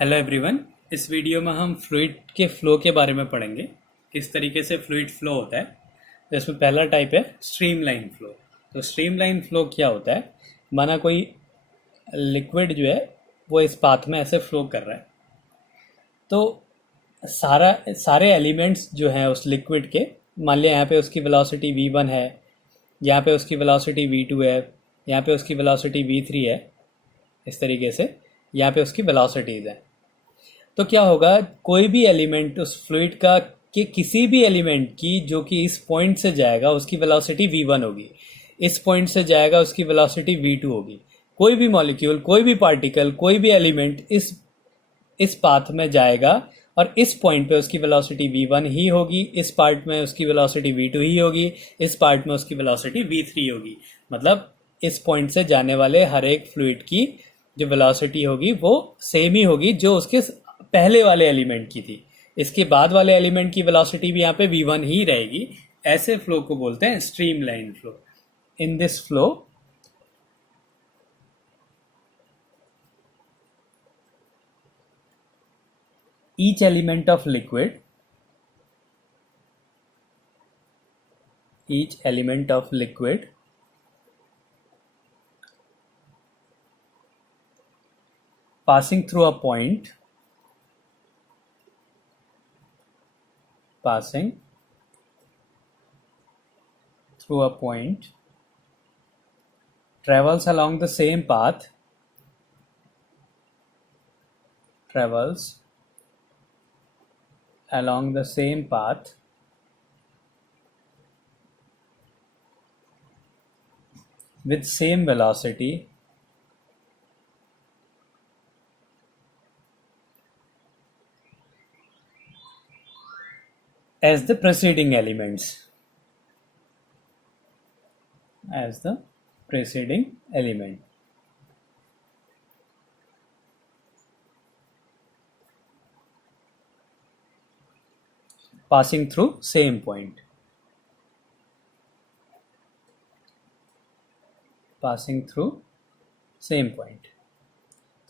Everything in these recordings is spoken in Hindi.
Hello everyone. इस वीडियो में हम फ्लूइड के फ्लो के बारे में पढ़ेंगे, किस तरीके से फ्लूइड फ्लो होता है। तो इसमें पहला टाइप है स्ट्रीमलाइन फ्लो। तो स्ट्रीमलाइन फ्लो क्या होता है, माना कोई लिक्विड जो है वो इस पाथ में ऐसे फ्लो कर रहा है, तो सारे एलिमेंट्स जो हैं उस लिक्विड के, मान लिया यहाँ पे उसकी वेलोसिटी v1 है, यहाँ पे उसकी वेलोसिटी v2 है, यहाँ पे उसकी वेलोसिटी v3 है, इस तरीके से यहाँ पे उसकी वेलोसिटीज़ हैं। तो क्या होगा, कोई भी एलिमेंट उस फ्लूइड का कि किसी भी एलिमेंट की जो कि इस पॉइंट से जाएगा उसकी वेलोसिटी v1 होगी, इस पॉइंट से जाएगा उसकी वेलोसिटी v2 होगी। कोई भी मॉलिक्यूल, कोई भी पार्टिकल, कोई भी एलिमेंट इस पाथ में जाएगा और इस पॉइंट पे उसकी वेलोसिटी v1 ही होगी, इस पार्ट में उसकी वेलोसिटी v2 ही होगी, इस पार्ट में उसकी वेलोसिटी v3 होगी। मतलब इस पॉइंट से जाने वाले हर एक फ्लूइड की जो वेलोसिटी होगी वो सेम ही होगी जो उसके पहले वाले एलिमेंट की थी। इसके बाद वाले एलिमेंट की वेलोसिटी भी यहाँ पे v1 ही रहेगी। ऐसे फ्लो को बोलते हैं streamline flow. In this flow each element of liquid passing through a point travels along the same path with same velocity as the preceding elements. Passing through same point.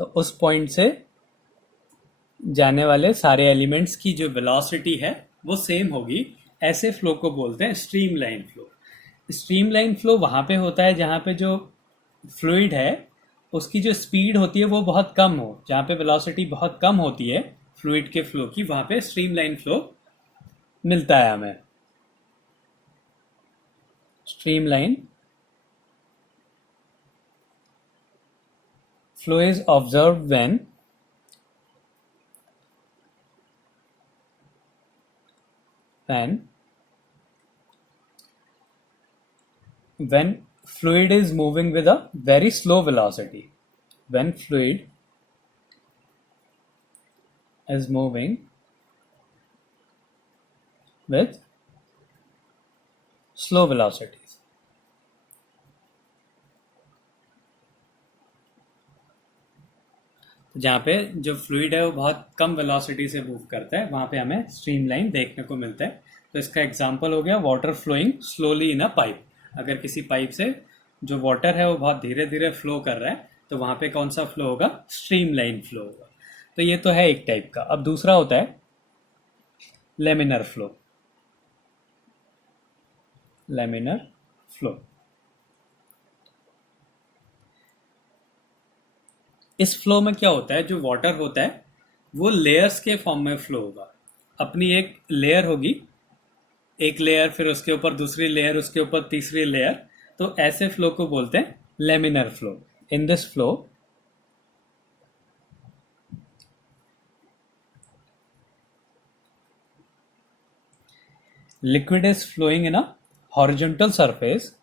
तो उस पॉइंट से जाने वाले सारे एलिमेंट्स की जो वेलोसिटी है वो सेम होगी। ऐसे फ्लो को बोलते हैं स्ट्रीमलाइन फ्लो। स्ट्रीमलाइन फ्लो वहाँ पे होता है जहाँ पे जो फ्लूइड है उसकी जो स्पीड होती है वो बहुत कम हो, जहाँ पे वेलोसिटी बहुत कम होती है फ्लूइड के फ्लो की, वहाँ पे स्ट्रीमलाइन फ्लो मिलता है हमें। Streamline flow is observed when fluid is moving with a very slow velocity. When fluid is moving with slow velocities. जहाँ पे जो फ्लूइड है वो बहुत कम वेलोसिटी से मूव करता है, वहाँ पे हमें स्ट्रीमलाइन देखने को मिलता है। तो इसका एग्जांपल हो गया water flowing slowly in a pipe. अगर किसी पाइप से जो वाटर है वो बहुत धीरे धीरे फ्लो कर रहा है तो वहाँ पे कौन सा फ्लो होगा, स्ट्रीमलाइन फ्लो होगा। तो ये तो है एक टाइप का। अब दूसरा होता है लेमिनर फ्लो। इस फ्लो में क्या होता है, जो वाटर होता है वो लेयर्स के फॉर्म में फ्लो होगा। अपनी एक लेयर होगी, एक लेयर, फिर उसके ऊपर दूसरी लेयर, उसके ऊपर तीसरी लेयर। तो ऐसे फ्लो को बोलते हैं laminar flow. In this flow liquid is flowing in a horizontal surface.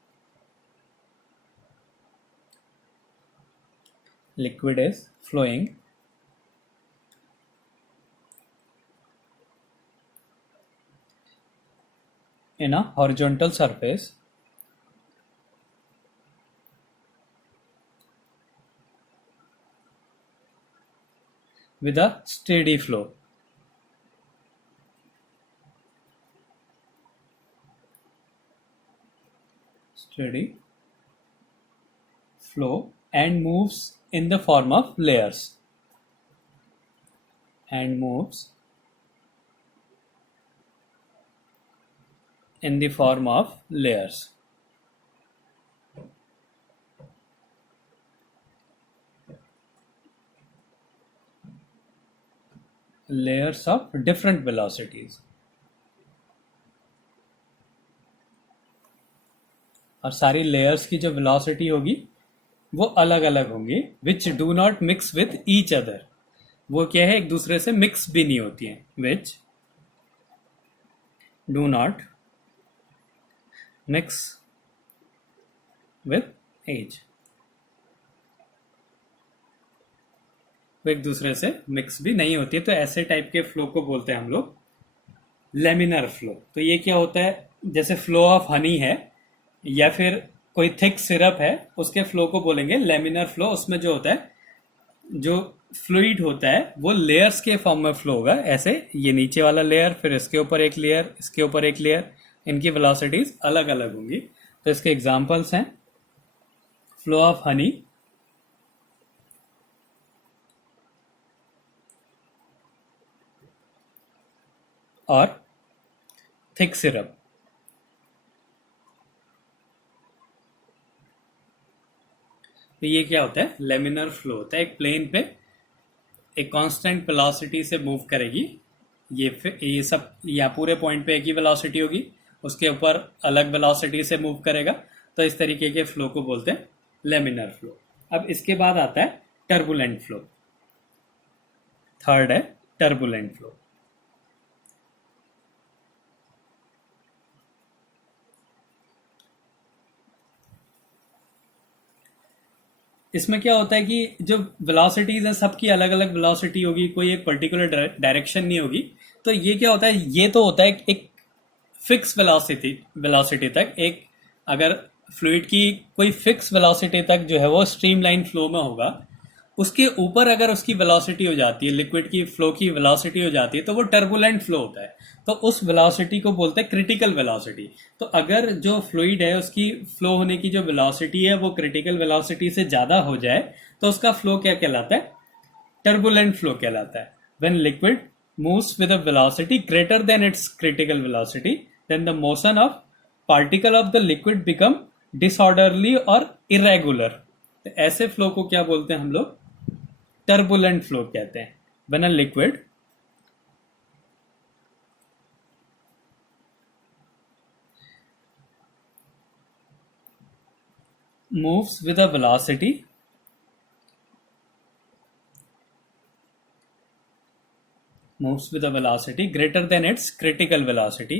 Liquid is flowing in a horizontal surface with a steady flow. And moves in the form of layers. and moves in the form of layers. Layers of different velocities. और सारी लेयर्स की जो वेलोसिटी होगी वो अलग अलग होंगी, विच do not mix with each other. वो क्या है, एक दूसरे से मिक्स भी नहीं होती हैं. Which do not mix with each. वो एक दूसरे से मिक्स भी नहीं होती है. तो ऐसे टाइप के फ्लो को बोलते हैं हम लोग लेमिनर फ्लो. तो ये क्या होता है, जैसे फ्लो ऑफ हनी है या फिर कोई थिक सिरप है, उसके फ्लो को बोलेंगे लेमिनर फ्लो. उसमें जो होता है, जो फ्लूइड होता है वो लेयर्स के फॉर्म में फ्लो होगा. ऐसे ये नीचे वाला लेयर, फिर इसके ऊपर एक लेयर, इसके ऊपर एक लेयर, इनकी वेलोसिटीज अलग अलग होंगी. तो इसके एग्जांपल्स हैं फ्लो ऑफ हनी, और थिक सिरप. तो ये क्या होता है, लेमिनर फ्लो होता है. एक प्लेन पे एक कांस्टेंट वेलोसिटी से मूव करेगी. ये सब या पूरे पॉइंट पे एक ही वेलोसिटी होगी, उसके ऊपर अलग वेलोसिटी से मूव करेगा. तो इस तरीके के फ्लो को बोलते हैं लेमिनर फ्लो. अब इसके बाद आता है टर्बुलेंट फ्लो. थर्ड है टर्बुलेंट फ्लो. इसमें क्या होता है कि जो वेलोसिटीज है सबकी अलग अलग वेलोसिटी होगी, कोई एक पर्टिकुलर डायरेक्शन नहीं होगी. तो ये क्या होता है, ये तो होता है एक फिक्स वेलोसिटी वेलोसिटी तक. एक अगर फ्लूइड की कोई फिक्स वेलोसिटी तक जो है वो स्ट्रीमलाइन फ्लो में होगा, उसके ऊपर अगर उसकी वेलोसिटी हो जाती है, लिक्विड की फ्लो की वेलोसिटी हो जाती है, तो वो टर्बुलेंट फ्लो होता है. तो उस वेलोसिटी को बोलते हैं क्रिटिकल वेलोसिटी. तो अगर जो फ्लूइड है उसकी फ्लो होने की जो वेलोसिटी है वो क्रिटिकल वेलोसिटी से ज़्यादा हो जाए, तो उसका फ्लो क्या कहलाता है, टर्बुलेंट फ्लो कहलाता है. When liquid moves with a velocity greater than its critical velocity, then the motion of particle of the liquid become disorderly or irregular. तो ऐसे फ्लो को क्या बोलते हैं हम लोग, टर्बुलेंट फ्लो कहते हैं. When a liquid moves with a velocity greater than its critical velocity,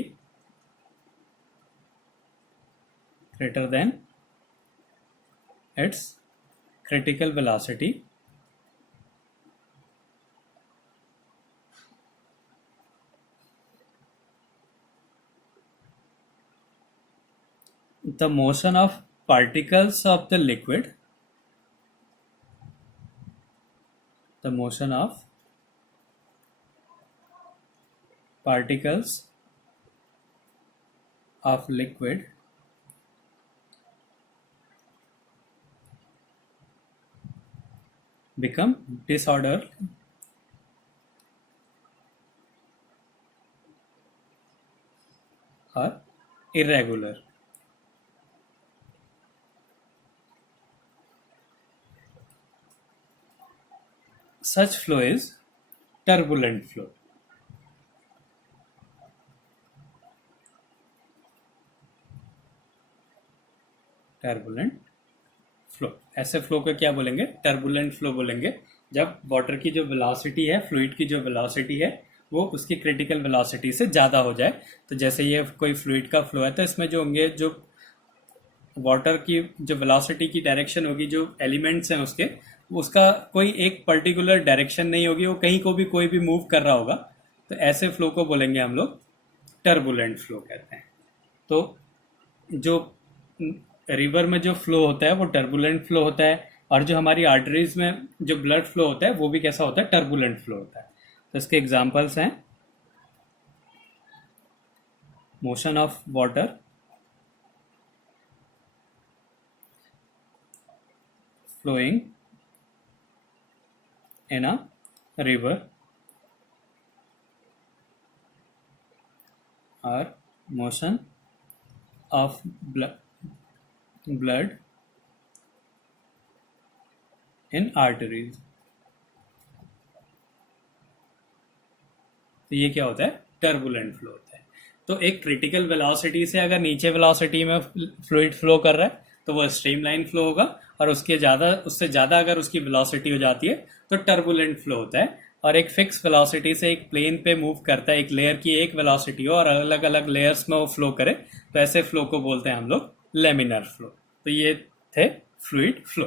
greater than its critical velocity, the motion of particles of the liquid, the motion of particles of liquid become disorder or irregular. Such flow is turbulent flow. Turbulent flow. ऐसे फ्लो को क्या बोलेंगे, टर्बुलेंट फ्लो बोलेंगे. जब वाटर की जो वेलोसिटी है, फ्लूइड की जो वेलोसिटी है, वो उसकी क्रिटिकल वेलोसिटी से ज़्यादा हो जाए. तो जैसे ये कोई फ्लूइड का फ्लो है, तो इसमें जो होंगे, जो वाटर की जो वेलोसिटी की डायरेक्शन होगी, जो एलिमेंट्स हैं उसके, उसका कोई एक पर्टिकुलर डायरेक्शन नहीं होगी, वो कहीं को भी कोई भी मूव कर रहा होगा. तो ऐसे फ्लो को बोलेंगे हम लोग टर्बुलेंट फ्लो कहते हैं. तो जो रिवर में जो फ्लो होता है वो टर्बुलेंट फ्लो होता है, और जो हमारी आर्टरीज में जो ब्लड फ्लो होता है वो भी कैसा होता है, टर्बुलेंट फ्लो होता है. तो इसके एग्जांपल्स हैं motion of water flowing in a river, और motion of blood in arteries. तो ये क्या होता है? टर्बुलेंट फ्लो होता है। तो एक क्रिटिकल वेलोसिटी से अगर नीचे वेलोसिटी में फ्लूइड फ्लो कर रहा है तो वो स्ट्रीमलाइन फ्लो होगा, और उससे ज़्यादा अगर उसकी वेलोसिटी हो जाती है तो टर्बुलेंट फ्लो होता है। और एक फिक्स वेलोसिटी से एक प्लेन पे मूव करता है, एक लेयर की एक वेलोसिटी हो और अलग अलग लेयर्स में वो फ्लो करे, तो ऐसे फ्लो को बोलते हैं हम लोग लेमिनर फ्लो। तो ये थे फ्लूइड फ्लो।